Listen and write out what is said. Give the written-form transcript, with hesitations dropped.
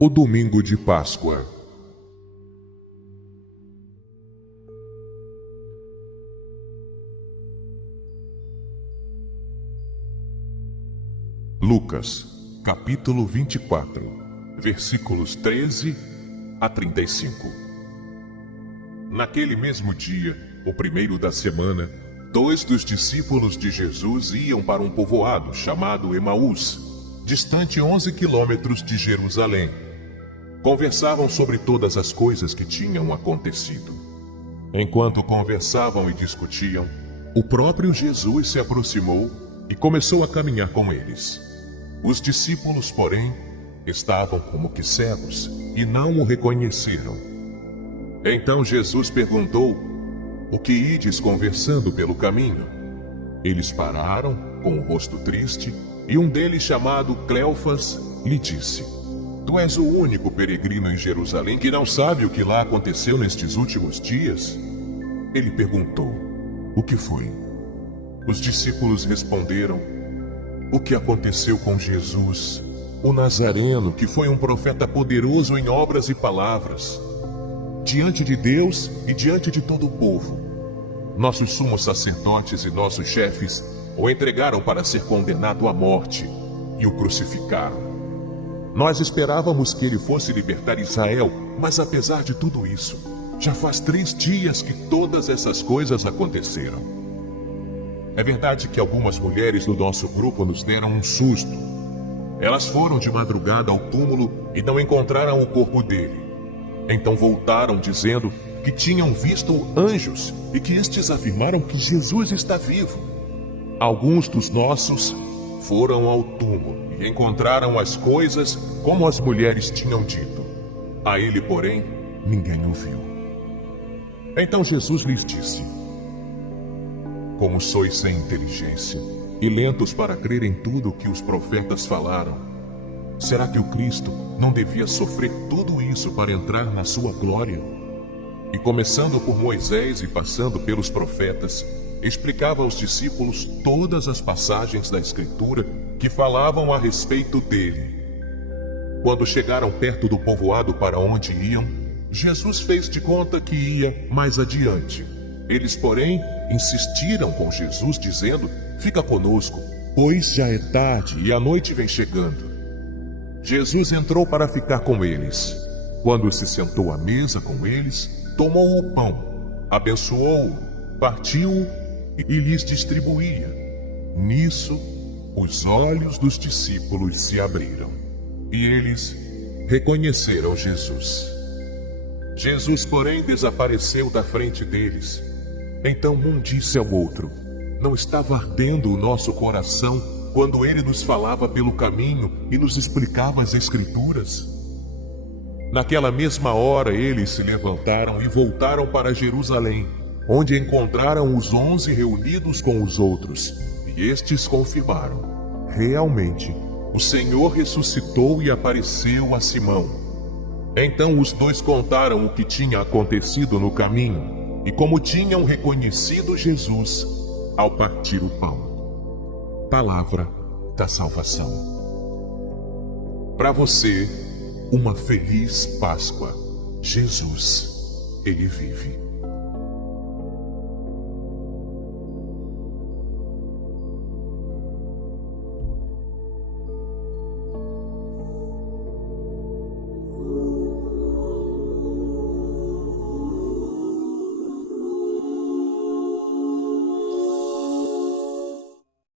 O domingo de Páscoa. Lucas, capítulo 24, versículos 13 a 35. Naquele mesmo dia, o primeiro da semana, 2 dos discípulos de Jesus iam para um povoado chamado Emaús, distante 11 quilômetros de Jerusalém. Conversavam sobre todas as coisas que tinham acontecido. Enquanto conversavam e discutiam, o próprio Jesus se aproximou e começou a caminhar com eles. Os discípulos, porém, estavam como que cegos e não o reconheceram. Então Jesus perguntou: "O que ides conversando pelo caminho?" Eles pararam, com o rosto triste, e um deles, chamado Cleofas, lhe disse: "Tu és o único peregrino em Jerusalém que não sabe o que lá aconteceu nestes últimos dias?" Ele perguntou: "O que foi?" Os discípulos responderam: "O que aconteceu com Jesus, o Nazareno, que foi um profeta poderoso em obras e palavras, diante de Deus e diante de todo o povo. Nossos sumos sacerdotes e nossos chefes o entregaram para ser condenado à morte e o crucificaram. Nós esperávamos que ele fosse libertar Israel, mas apesar de tudo isso, já faz 3 dias que todas essas coisas aconteceram. É verdade que algumas mulheres do nosso grupo nos deram um susto. Elas foram de madrugada ao túmulo e não encontraram o corpo dele. Então voltaram dizendo que tinham visto anjos e que estes afirmaram que Jesus está vivo. Alguns dos nossos foram ao túmulo e encontraram as coisas como as mulheres tinham dito. A ele, porém, ninguém o viu." Então Jesus lhes disse: "Como sois sem inteligência e lentos para crer em tudo o que os profetas falaram, será que o Cristo não devia sofrer tudo isso para entrar na sua glória?" E começando por Moisés e passando pelos profetas, explicava aos discípulos todas as passagens da Escritura que falavam a respeito dele. Quando chegaram perto do povoado para onde iam, Jesus fez de conta que ia mais adiante. Eles, porém, insistiram com Jesus, dizendo: "Fica conosco, pois já é tarde e a noite vem chegando." Jesus entrou para ficar com eles. Quando se sentou à mesa com eles, tomou o pão, abençoou-o, partiu-o e lhes distribuía. Nisso, os olhos dos discípulos se abriram e eles reconheceram Jesus. Jesus, porém, desapareceu da frente deles. Então um disse ao outro: "Não estava ardendo o nosso coração quando ele nos falava pelo caminho e nos explicava as Escrituras?" Naquela mesma hora eles se levantaram e voltaram para Jerusalém, onde encontraram os 11 reunidos com os outros, e estes confirmaram: "Realmente, o Senhor ressuscitou e apareceu a Simão." Então os 2 contaram o que tinha acontecido no caminho e como tinham reconhecido Jesus ao partir o pão. Palavra da salvação. Para você, uma feliz Páscoa. Jesus, ele vive.